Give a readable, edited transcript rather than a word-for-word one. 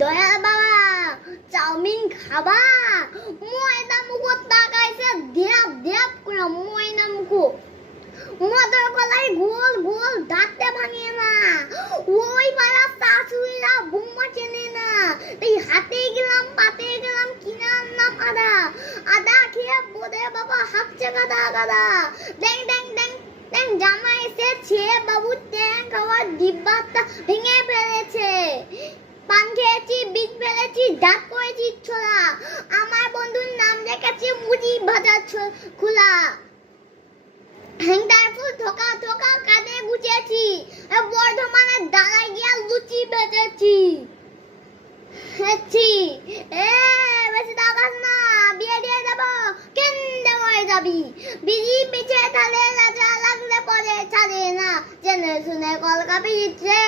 দয়াল বাবা চাউমিন খাবা ময়দা মুখো তাকাইছে দেব দেব করে ময়দা মুখো মদর গলায় গোল গোল দাঁতে ভাঙে না ওই পাড়া শাশুড়িরা বোম্মা চেনে না এই হাতে গেলাম পাতে গেলাম কিনে আনলাম আদা আদা খেয়ে বোধে বাবা হাঁকছে গাদা গাদা ড্যাং ড্যাং ড্যাং ড্যাং জামা এসেছে বাবু ট্যাং খাওয়ার ডিব্বাটা ভেঙে ফেলেছে পান খেয়েছি বিষ ফেলেছি দাঁত করেছি ছোলা আমার বন্ধুর নাম রেখেছি মুড়ি ভাজা খোলা হ্যাংটার ফুল থোকা থোকা কাঁধে গুছিয়েছি বর্ধমানের ডালায় গিয়া লুচি বেচেছি বেশি দাগাস না বিয়ে দিয়ে দেবো কেন্দ্রে মরে যাবি বিজি পিছে তালে রাজা লাগলে পরে ছাড়ে না জেনে শুনে কলকা পিছে